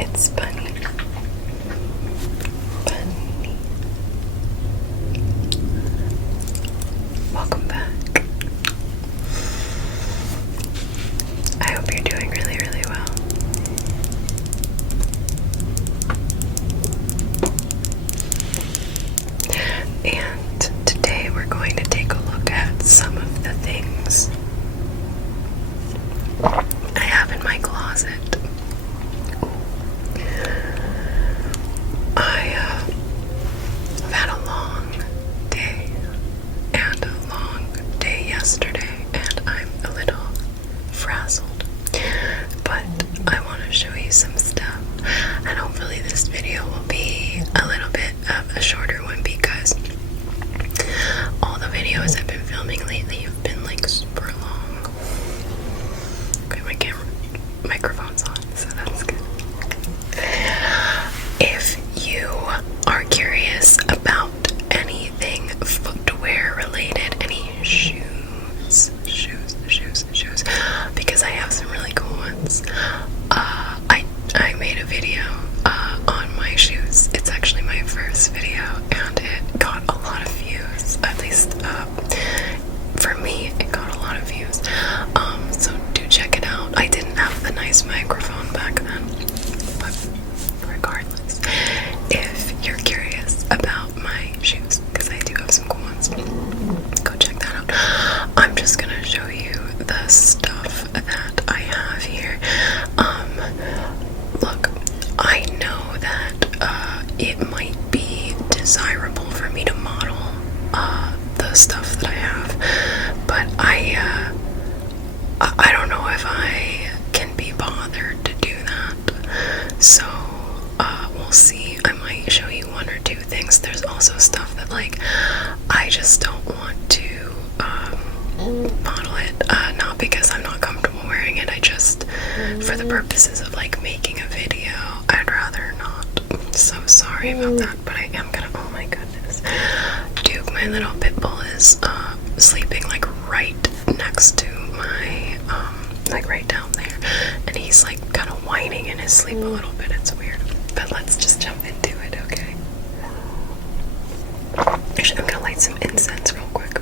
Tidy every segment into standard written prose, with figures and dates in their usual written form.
It's Bunny. Bunny. Welcome back. I hope you're doing really, really well. And today we're going to take a look at some of the things I have in my closet. I've had a long day and a long day yesterday, and I'm a little frazzled, but I want to show you some stuff, and hopefully this video will be a little bit of a shorter one because all the videos I've been filming lately have been like super long. Okay, my microphone's on, so that's good. If you are curious about anything footwear related, any shoes, because I have some really cool ones. I made a video on my shoes. It's actually my first video, and it got a lot of views. At least for me, it got a lot of views. So do check it out. I didn't have the nice microphone back then, but regardless, if you're curious about my shoes, because I do have some cool ones, go check that out. I'm just gonna show you the stuff that I have here. Look, I know that it might be desirable for me to model the stuff that I have, but I don't know if I can be bothered to do that. So we'll see. I might show you one or two things. There's also stuff that like I just don't want to model it, not because I'm not comfortable wearing it. I just, for the purposes of like making a video, I'd rather not. So sorry about that, but I am gonna. Oh my goodness, Duke, my little pit bull, is sleeping like right next to my like right down there, and he's like kind of whining in his sleep a little bit. It's weird, but let's just jump into it, okay? Actually, I'm gonna light some incense real quick.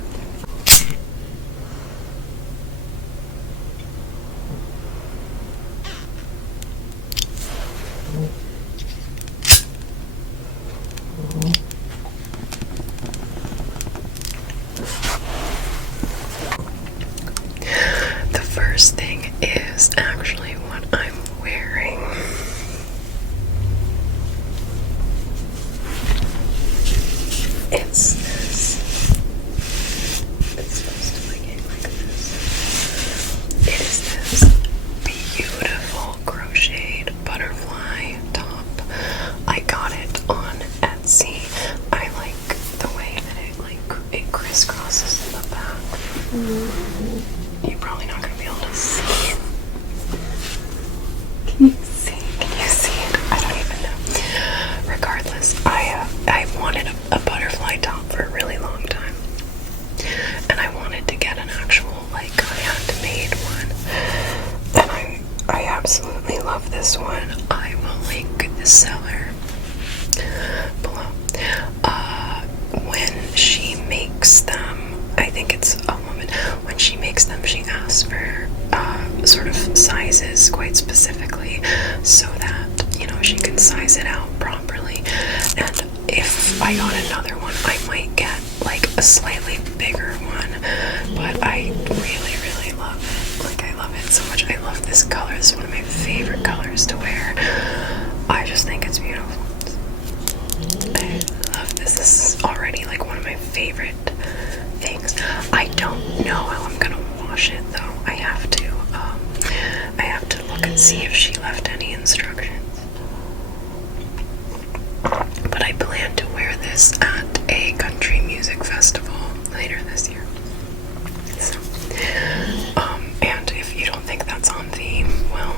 The first thing is actually what I'm wearing. It's this. It's supposed to like hang like this. It is this beautiful crocheted butterfly top. I got it on Etsy. I like the way that it crisscrosses in the back. You're probably not going to be able to see it. Can you see? Can you see it? I don't even know. Regardless, I wanted a butterfly top for a really long time, and I wanted to get an actual like handmade one, and I absolutely love this one. I will link the seller below. When she makes them, I think it's a woman, when she makes them, she asks for sort of sizes quite specifically so that, you know, she can size it out properly. And if I got another one, I might get like a slightly bigger one, but I really, really love it. Like, I love it so much. I love this color. It's one of my favorite colors to wear. I just think it's beautiful. I love this. This is already like one of my favorite things. I don't know how I'm gonna wash it though. I have to look and see if she left any instructions. But I plan to wear this at a country music festival later this year. So, and if you don't think that's on theme, well,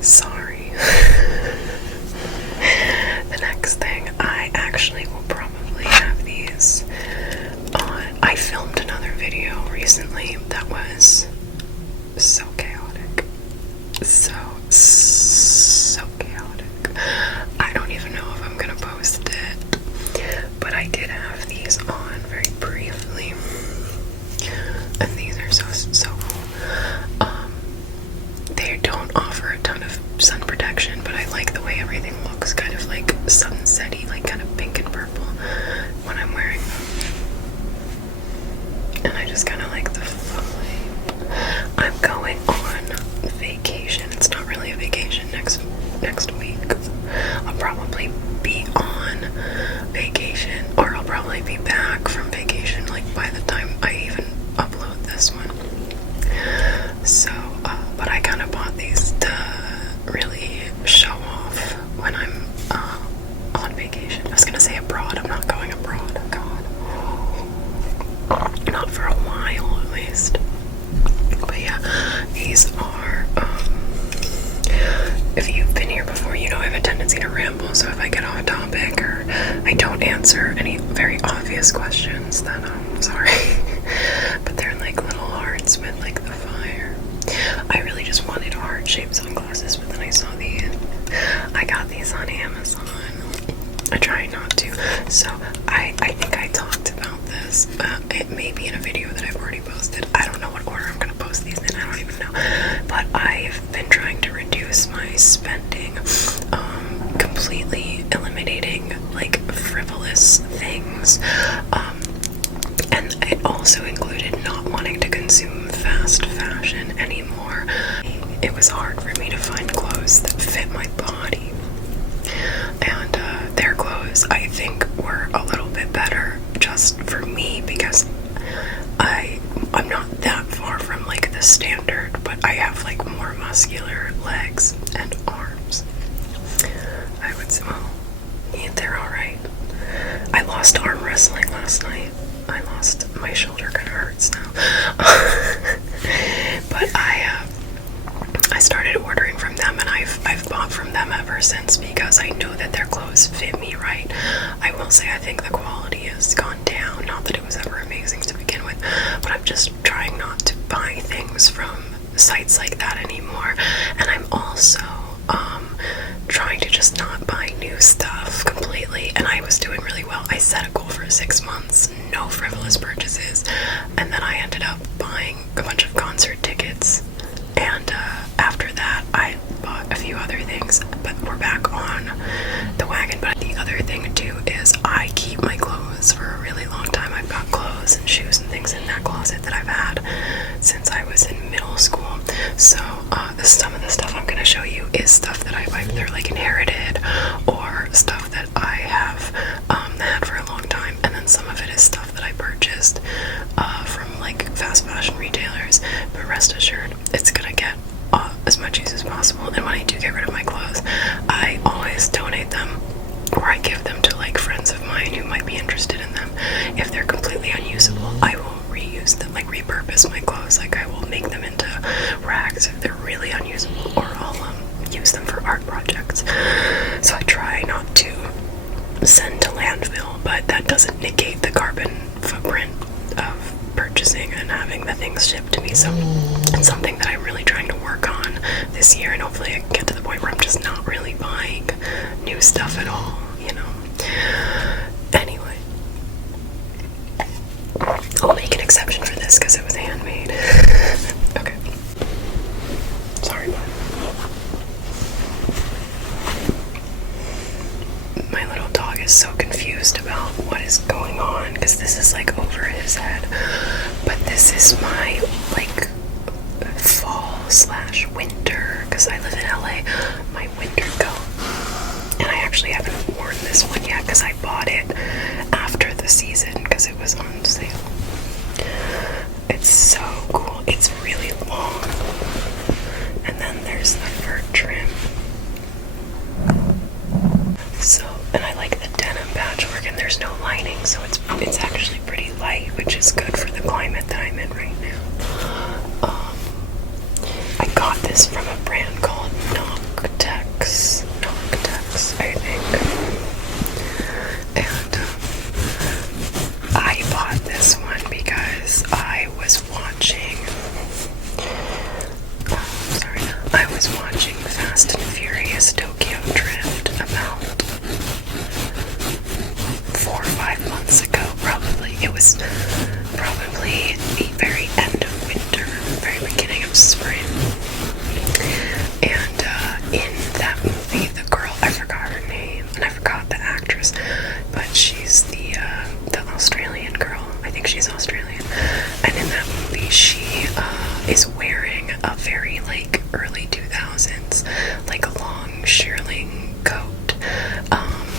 sorry. The next thing, I actually will probably have these on. I filmed another video recently that was so chaotic. So chaotic. of sun protection, but I like the way everything looks kind of like sunsetty, like kind of pink and purple when I'm wearing them. And I just kind of like the vibe. I'm going on vacation. It's not really a vacation next week. I'll probably be on vacation, or I'll probably be back from vacation like by the time I even upload this one. So, but I kind of bought these to really show off when I'm on vacation. I was gonna say abroad. I'm not going abroad. God, not for a while at least. But yeah, these are. If you've been here before, you know I have a tendency to ramble. So if I get off topic or I don't answer any very obvious questions, then I'm sorry. But they're like little hearts with like the fire. I really just wanted heart-shaped sunglasses, but then I saw these. I got these on Amazon. I try not to. So I think I talked about this. It may be in a video that I've already posted. I don't know what order I'm gonna post these in. I don't even know. But I've been trying to reduce my spending, completely eliminating like frivolous things. And it also included not wanting to consume fast fashion anymore. It was hard for me to find clothes that fit my body. And their clothes, I think, were a little bit better just for me because I'm not that far from like the standard, but I have like more muscular legs and arms. I would say, well, yeah, they're alright. I lost arm wrestling last night. My shoulder kind of hurts now. But I started ordering from them, and I've bought from them ever since because I know that their clothes fit me right. I will say I think the quality has gone down. Not that it was ever amazing to begin with, but I'm just trying not to buy things from sites like that anymore. And I'm also trying to just not buy new stuff completely. And I was doing really well. I set a goal for 6 months, no frivolous purchases, and then I ended up buying a bunch of concert tickets. And after that, I bought a few other things, but we're back on the wagon. But the other thing too is I keep my clothes for a really long time. I've got clothes and shoes and things in that closet that I've had since I was in middle school. So some of the stuff I'm going to show you is stuff that I've either like inherited or stuff that I have had for a long time, and then some of it is stuff that I purchased from like fast fashion retailers. But rest assured, it's gonna get as much use as possible. And when I do get rid of my clothes, I always donate them, or I give them to like friends of mine who might be interested in them. If they're completely unusable, I will reuse them, like repurpose my clothes. Like I will make them into rags if they're really unusable, or I'll use them for art projects. So I try not to send to landfill, but that doesn't negate the carbon footprint of purchasing and having the things shipped to me. So it's something that I'm really trying to work on this year, and hopefully I can get to the point where I'm just not really buying new stuff at all, you know. Anyway, I'll make an exception for this because it was handmade. Okay. Sorry, bud. My little dog is so confused about what is going on because this is like over his head. But this is my like fall/winter, because I live in LA, my winter coat. And I actually haven't worn this one yet because I bought it after the season because it was on sale. It's so cool. It's really long. And then there's the fur trim. So, and I like the denim patchwork, and there's no lining, so it's actually pretty light, which is good for the climate that I'm in right now. I got this from a brand called Noctex, I think. And I bought this one because I was watching moccasins, like a long shearling coat,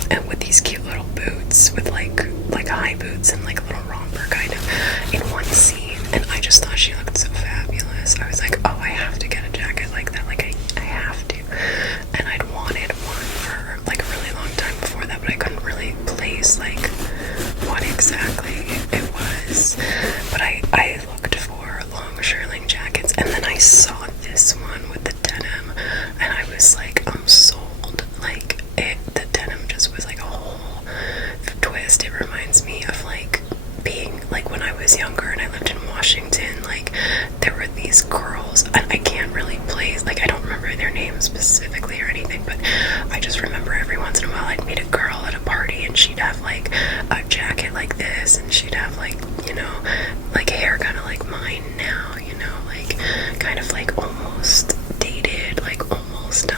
and with these cute little boots, with like high boots and like a little romper kind of in one scene. And I just thought she looked so fabulous. I was like, oh, I have to get a jacket like that. Like I have to. And I'd wanted one for like a really long time before that, but I couldn't really place like what exactly it was. But I looked for long shearling jackets, and then I saw this one with the denim, and I was like, I'm sold. Like the denim just was like a whole twist. It reminds me of like being like when I was younger and I lived in Washington. Like there were these girls, and I can't really place, like I don't remember their names specifically or anything, but I just remember every once in a while I'd meet a girl at a party and she'd have like a jacket like this, and she'd have like, you know, like hair kind of like mine now, you know, like kind of like almost dated, like almost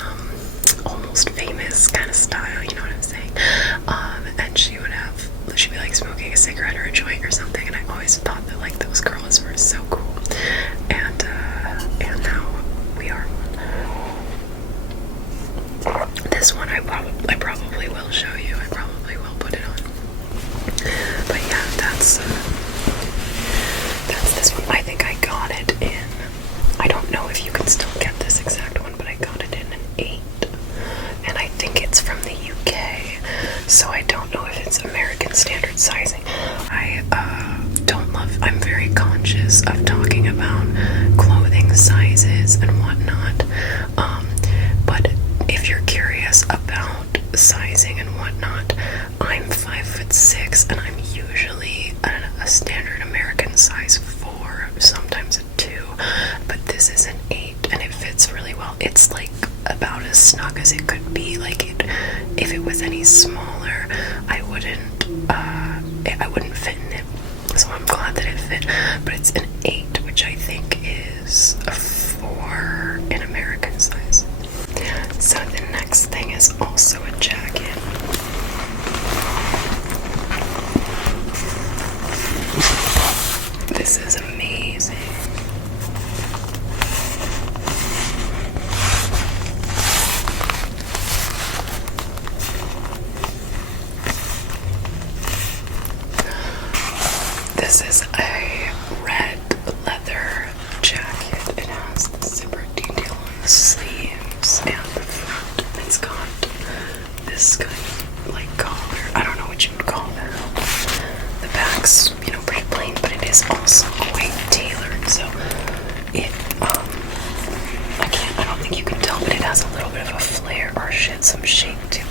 famous kind of style, you know what I'm saying? And she'd be like smoking a cigarette or a joint or something, and I always thought that like those girls were so cool. And now we are one. This one I probably will show you. I probably will put it on. But yeah, that's this one. I think I got it in, I don't know if you can still get this exact one, but I got it in an 8. And I think it's from the UK, so I don't know if it's American standard sizing. I'm very conscious of talking about clothing sizes and whatnot, but if you're curious about sizing and whatnot, I'm 5'6", and I'm usually a standard American size 4, sometimes a 2, but this is an 8, and it fits really well. It's like about as snug as it could be. Like if it was any smaller, I wouldn't fit in it. So I'm glad that it fit. But it's an 8, which I think is a 4 in American size. So the next thing is also a jacket. This is amazing. This is a red leather jacket. It has the zipper detail on the sleeves and the front. It's got this kind of like collar. I don't know what you would call that. The back's, you know, pretty plain, but it is also quite tailored. So it, I don't think you can tell, but it has a little bit of a flare or some shape to it.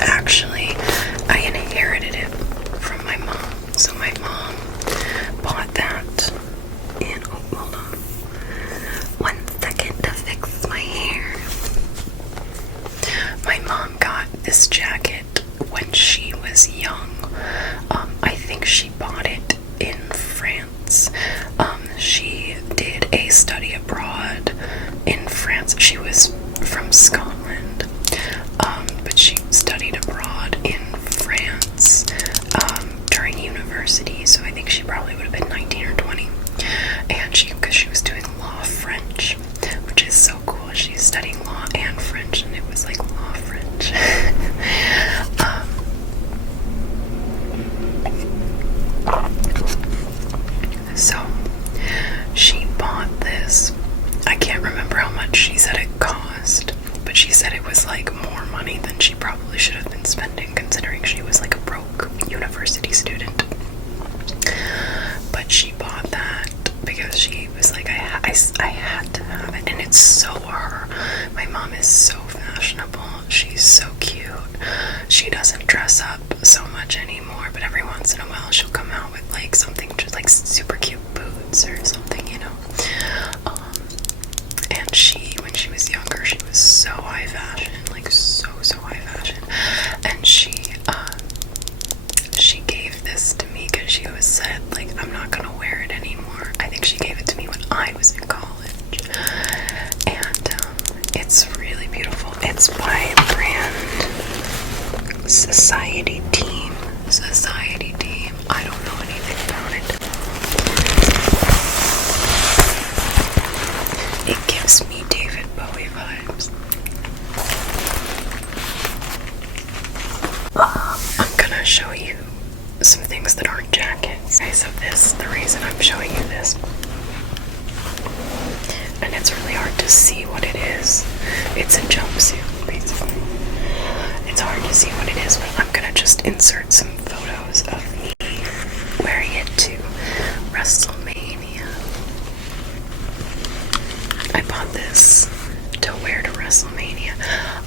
Actually, I inherited it from my mom. So my mom bought that in, hold on, 1 second to fix my hair. My mom got this jacket when she was young. I think she bought it in France. She did a study abroad in France. She was from Scotland. But she studied abroad in France during university, so I think she probably would have been 19 or 20. And because she was doing law French, which is so cool. She's studying law and French, and it was like law French. So she bought this. I can't remember how much she said it cost, but she said it was like more money than she probably should have been spending, considering she was like a broke university student. But she bought that because she was like, I had to have it, and it's so her. My mom is so fashionable. She's so cute. She doesn't dress up so much anymore, but every once in a while she'll come out with like something just like super cute boots or something, you know. And when she was younger, she was so high fashion, like so high fashion. And she gave this to me because she was said, like, I'm not gonna wear it anymore. I think she gave it to me when I was in college. And it's really beautiful. It's by brand Society Okay, so the reason I'm showing you this, and it's really hard to see what it is. It's a jumpsuit, basically. It's hard to see what it is, but I'm gonna just insert some photos of me wearing it to WrestleMania. I bought this to wear to WrestleMania.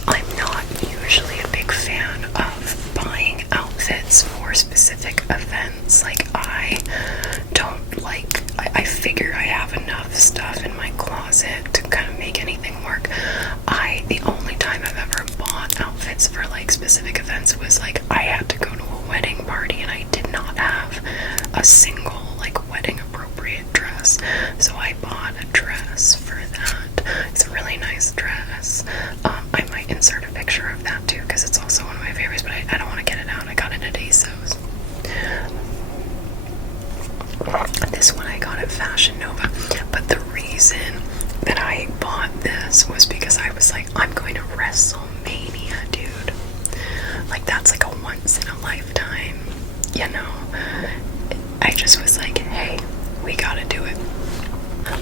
I'm not usually a big fan of buying outfits for specific events. Like, I don't like, I figure I have enough stuff in my closet to kind of make anything work. The only time I've ever bought outfits for like specific events was like I had to go to a wedding party and I did not have a single like wedding appropriate dress. So I bought a dress for that. It's a really nice dress. I might insert a picture of that too because it's also one of my favorites, but I don't want to get it out. I got it at ASOS. This one I got at Fashion Nova, but the reason that I bought this was because I was like, I'm going to WrestleMania, dude. Like, that's like a once in a lifetime, you know? I just was like, hey, we gotta do it.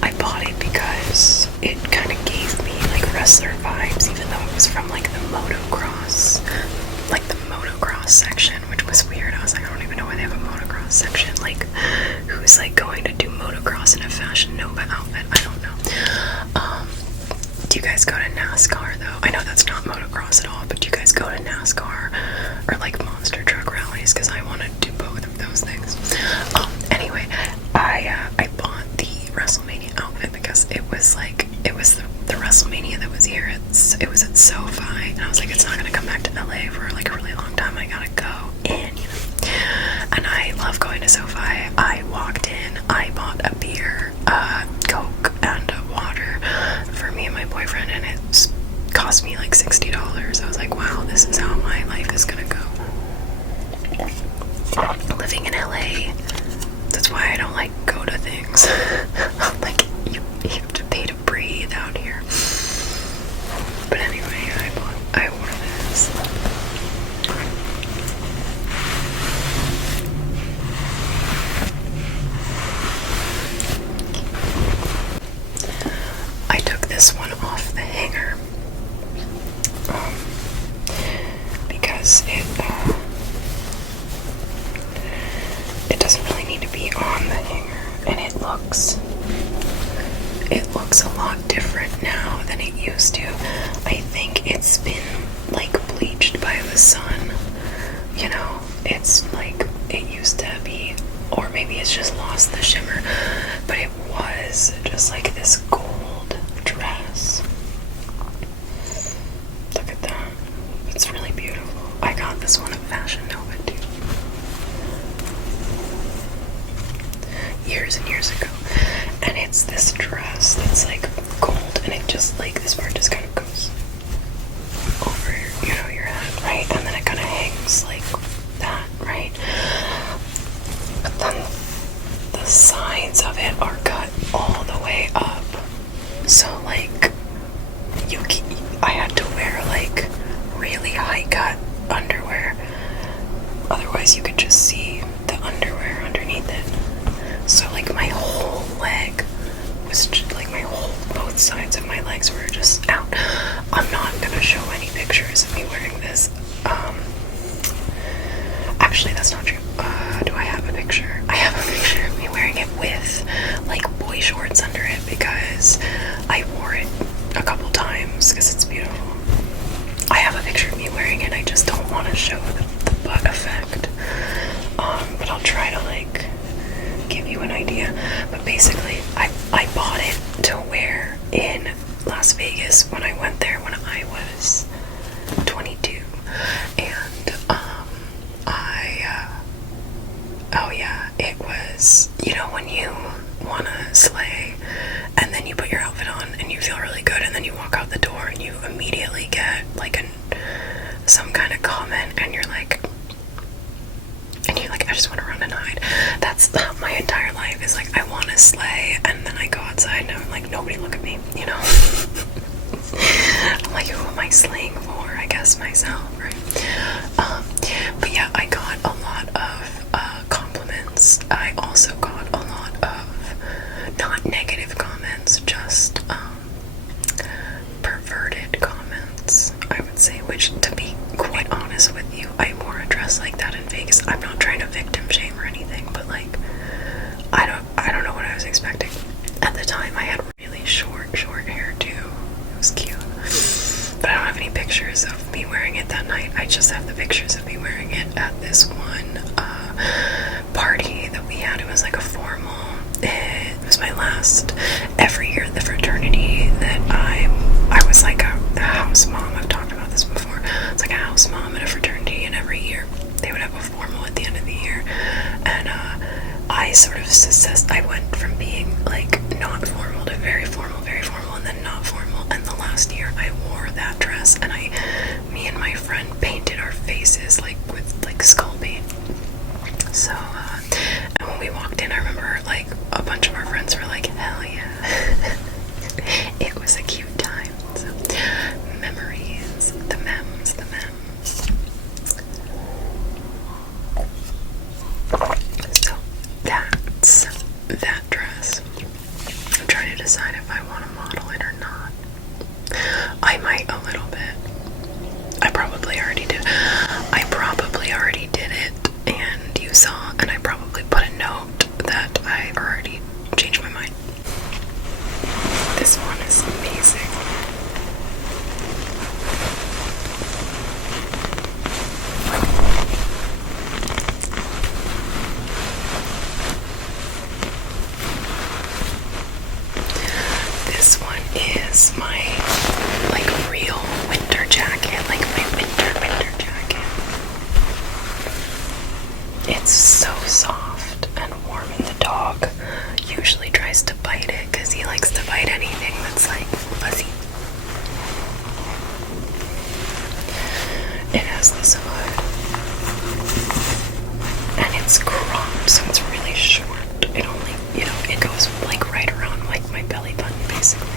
I bought it because it kind of gave me like wrestler vibes, even though it was from like the motocross section, which was weird. I was like, I don't even know why they have a motocross section. Like, who's like going to do motocross in a Fashion Nova outfit? I don't know. Do you guys go to NASCAR though? I know that's not motocross at all, but do you guys go to NASCAR or like monster truck rallies? Because I want to do both of those things. Anyway, I bought the WrestleMania outfit because it was the WrestleMania that was here. It was at SoFi, and I was like, it's not gonna come back to LA for like a really long time. I gotta go in, you know. And I love going to SoFi. I walked in, I bought a beer, Coke, and water for me and my boyfriend, and it cost me like $60. I was like, wow, this is how my life is gonna go. Living in LA, that's why I don't like go to things. Like, you have to pay to breathe out here. But anyway, I wore this. I took this one off the hanger because it doesn't really need to be on the hanger, and it looks a lot different now than it used to. I think it's been like bleached by the sun, you know. It's like it used to be, or maybe it's just lost the shimmer, but it was just like this gold dress. Look at that. It's really beautiful. I got this one at Fashion Nova too. Years and years ago. And it's this dress that's like gold, and it just like, this part just kind of goes over, you know, your head, right? And then it kind of hangs like that, right? But then the sides of it are cut all the way up. So like, I had to wear like really high cut underwear. Otherwise you could just see the underwear underneath it. So like my whole leg was just like, both sides of my legs were just out. I'm not gonna show any pictures of me wearing this. Actually, that's not true. Do I have a picture? I have a picture of me wearing it with like boy shorts under it because I wore it a couple times because it's beautiful. I have a picture of me wearing it. I just don't want to show the butt effect. But I'll try to like give you an idea. But basically, I bought it to wear in Las Vegas when I went there when I was 22, and oh yeah, it was, you know, when you wanna slay and then you put your outfit on and you feel really good, and then you walk out the door and you immediately get like some kind of comment, and you're like, I just want to run and hide. That's my entire life, is like, I want to slay, and then I go outside and I'm like, nobody look at me, you know. I'm like, who am I slaying for? I guess myself, right? But yeah, I got a lot of compliments. I dress like that in Vegas. I'm not trying to victim shame or anything, but like, I don't know what I was expecting. At the time, I had really short hair too. It was cute. But I don't have any pictures of me wearing it that night. I just have the pictures of me wearing it at this one party that we had. It was like a formal. It was my last. Every year at the fraternity that I was like a house mom. I've talked about this before. It's like a house mom at a fraternity, and every year they would have a formal at the end of the year. And I sort of I went from being like not formal to very formal, and then not formal. And the last year I wore that dress, and me and my friend painted our faces like with like skull paint. So, and when we walked in, I remember like a bunch of our friends were like, hell yeah. It was a cute time. So, memories, the mems. So, that's that dress. I'm trying to decide if I want to model it or not. I might a little bit. I probably already did. it, and you saw, and I probably put a note that I already changed my mind. This one is amazing. This one is my like real winter jacket, like my winter jacket. It's so soft and warm, and the dog usually tries to bite it because he likes to bite anything that's like fuzzy. It has this hood, and it's cropped, so it's really short. It only, it goes like right around like my belly button, basically.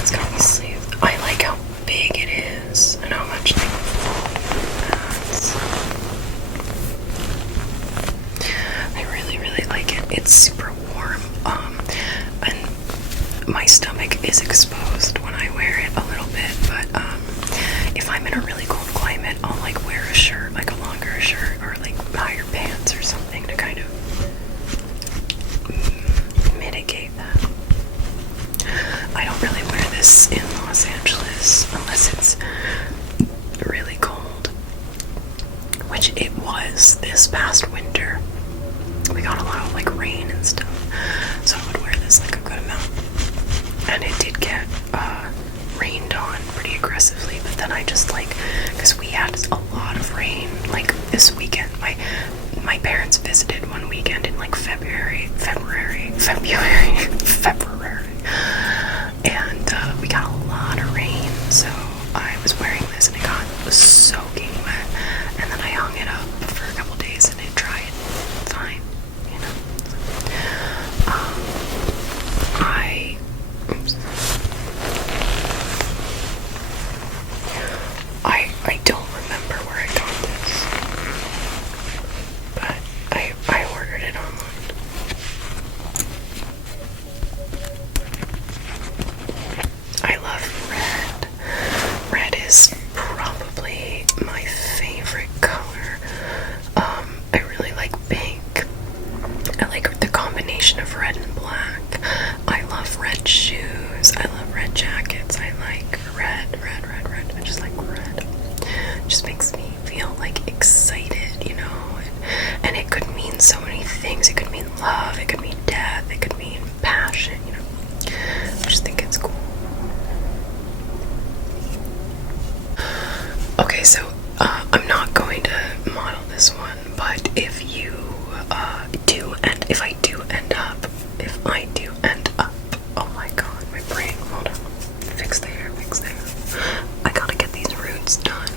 It's got these sleeves. I like how big it is and how much like has. I really like it. It's super warm. And my stomach is exposed when I wear it a little bit, but if I'm in a really cold climate, I'll like wear a shirt, like a longer shirt, or like higher pants or something to kind of mitigate that. I don't really wear this in Los Angeles unless it's really cold, which it was this past winter. We got a lot of like rain and stuff, so I would wear this like a good amount. And it did get rained on pretty aggressively, but then I just like, because we had a lot of rain like this weekend. My parents visited one weekend in like February, and we got a lot of rain, so I was wearing this and it got soaking wet, and then I hung it up for a couple days and it dried fine, I don't remember where I got this, but I ordered it online. I love red. Red is probably my favorite color. I really like pink. I like the combination of red and black. I love red shoes. I love red jackets. I like red. I just like red. It just makes me feel like excited, and it could mean so many things. It could mean love, it could mean death, it could mean passion, I just think it's cool. Okay, so I'm not going to model this one, but if I do end up, oh my god, my brain, hold on, fix the hair. I gotta get these roots done.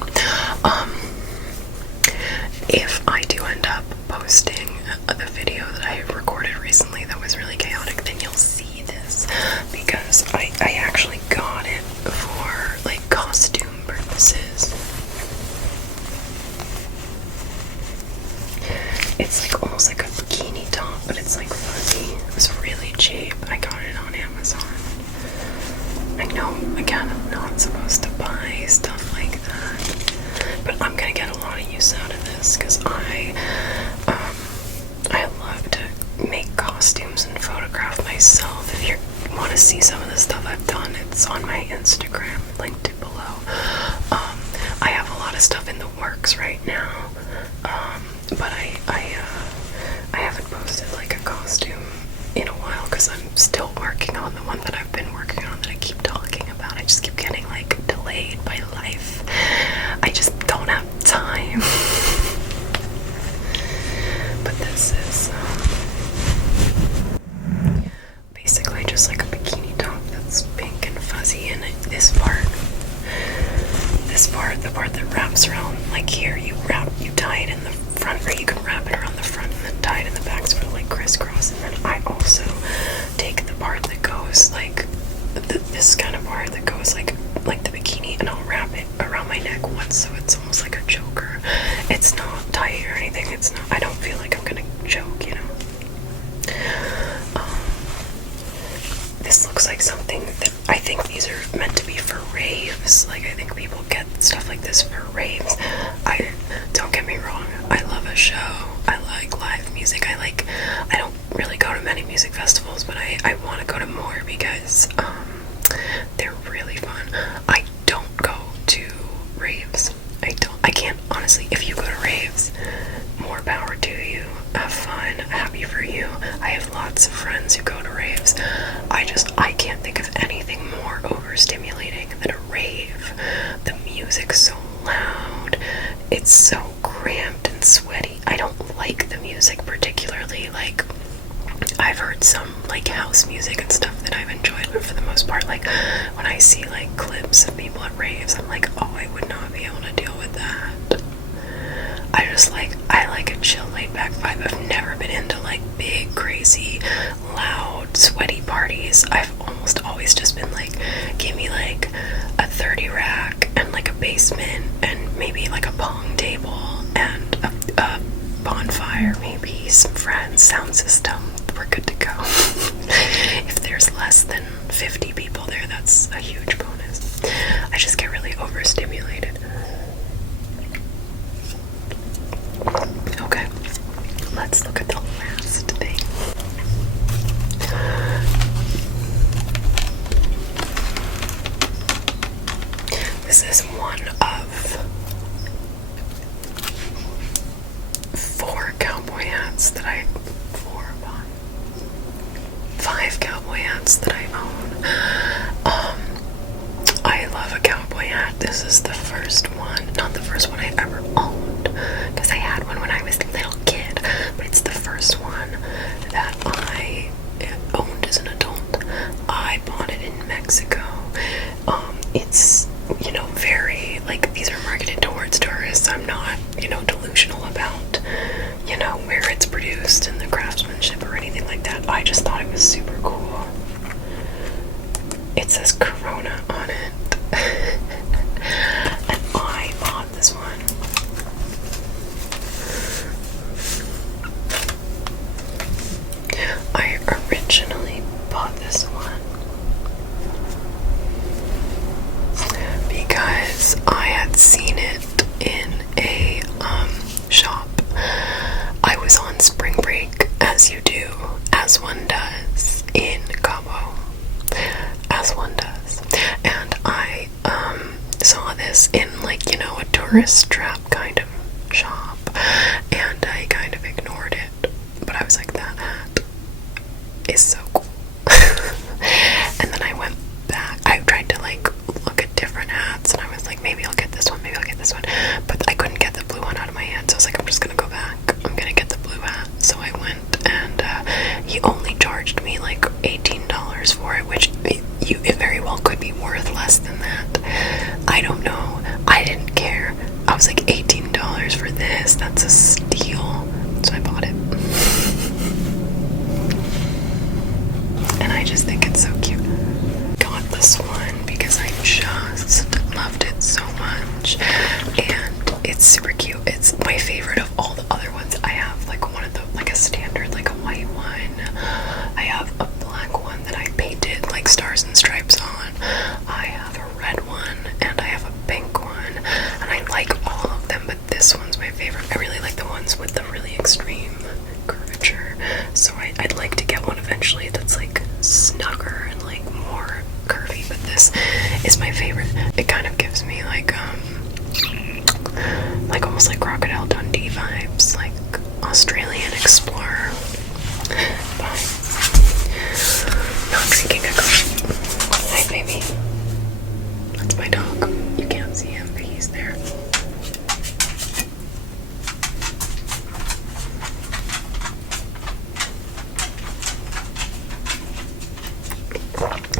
If I do end up posting the video that I recorded recently that was really chaotic, then you'll see this, because I actually got it for like costume purposes. It's like almost like a bikini top, but it's like fuzzy. It was really cheap. I got it on Amazon. I know, again, I'm not supposed to buy stuff like that, but I'm gonna this because I love to make costumes and photograph myself. If you want to see some of the stuff I've done, it's on my Instagram, linked it below. I have a lot of stuff in the works right now, but I haven't posted like a costume in a while because I'm still working on the one that I've been working on that I keep talking about. I just keep getting like delayed by life. I just don't have time. But this is basically just like a bikini top that's pink and fuzzy, and this part, the part that wraps around, like here, you tie it in the front, or you can wrap it around the front and then tie it in the back, sort of like crisscross. And then I also take the part that goes like this kind of part that goes like the bikini, and I'll wrap it around my neck once, so it's almost like a choker. It's not tight or anything. It's not. I don't feel like I'm gonna choke, you know. This looks like something that I think these are meant to be for raves. Like, I think people get stuff like this for raves. Don't get me wrong, I love a show. I like live music. I don't really go to many music festivals, but I want to go to more because they're really fun. I don't go to raves. I can't, honestly. If you go to raves, more power to you. Have fun. Happy for you. I have lots of friends who go to raves. I can't think of anything more overstimulating than a rave. The music's so loud. It's so cramped and sweaty. I don't like the music particularly. Like, I've heard some like house music and stuff that I've enjoyed, but for the most part, like when I see like clips of people at raves, I'm like, oh, I would not be able to deal with that. I like a chill, laid back vibe. I've never been into like big, crazy, loud, sweaty parties. I've almost always just been like, give me like a 30 rack and like a basement and maybe like a pong table and a bonfire, maybe some friends, sound system. We're good to go. If there's less than 50 people there, that's a huge bonus. I just get really overstimulated. Okay, let's look at the last thing. This is one of 4 cowboy hats that I 5 cowboy hats that I own. I love a cowboy hat. This is the first one, not the first one I ever owned, because I had one when I was a little kid, but it's the first one that I owned as an adult. I bought it in Mexico. It's, you know, very, like, these are marketed towards tourists. I'm not, you know, delusional about, you know, where it's produced and the craftsmanship or anything like that. I just thought it was super cool. It says Corona on it. And I bought this one. I originally bought this one because I had seen it in a shop. I was on spring break, as you do, as one does, in Cowboy, as one does, and I saw this in, like, you know, a tourist trap kind of shop, and I kind of ignored it, but I was like, that hat is so cool. And then I went back. I tried to like look at different hats, and I was like, maybe I'll get this one, but I couldn't get the blue one out of my hand, so I was like, I'm just gonna go back. I'm gonna get the blue hat. So I went, and he only charged me like $18 for it, which it very well could be worth less than that. I don't know. I didn't care. I was like, $18 for this, that's a steal. So I bought it. And I just think it's so cute. Got this one because I just loved it so much, and it's super cute. It's my favorite of all the other ones. I have like one of the, like a standard, like a white one. I have a black one that I painted like stars and stripes on. I have a red one, and I have a pink one, and I like all of them, but this one's my favorite. I really ones with the really extreme curvature. So I'd like to get one eventually that's like snugger and like more curvy, but this is my favorite. It kind of gives me like almost like Crocodile Dundee vibes, like Australian explorer. But not drinking a coffee. Hi, baby. That's my dog. You can't see him, but he's there.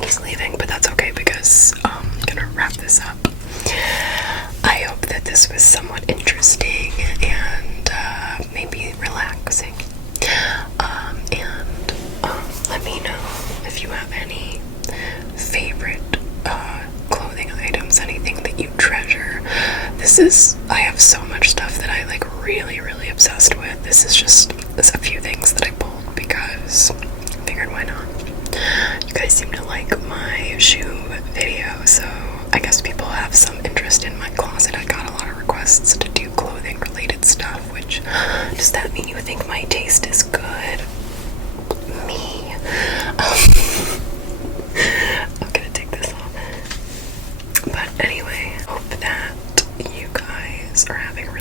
He's leaving, but that's okay because I'm gonna wrap this up. I hope that this was somewhat interesting and maybe relaxing. Let me know if you have any favorite clothing items, anything that you treasure. I have so much stuff that I like really, really obsessed with. This is just a few things that I pulled because I figured why not. You guys seem to like my shoe video, so I guess people have some interest in my closet. I got a lot of requests to do clothing related stuff, which, does that mean you think my taste is good? Me. I'm gonna take this off. But anyway, hope that you guys are having a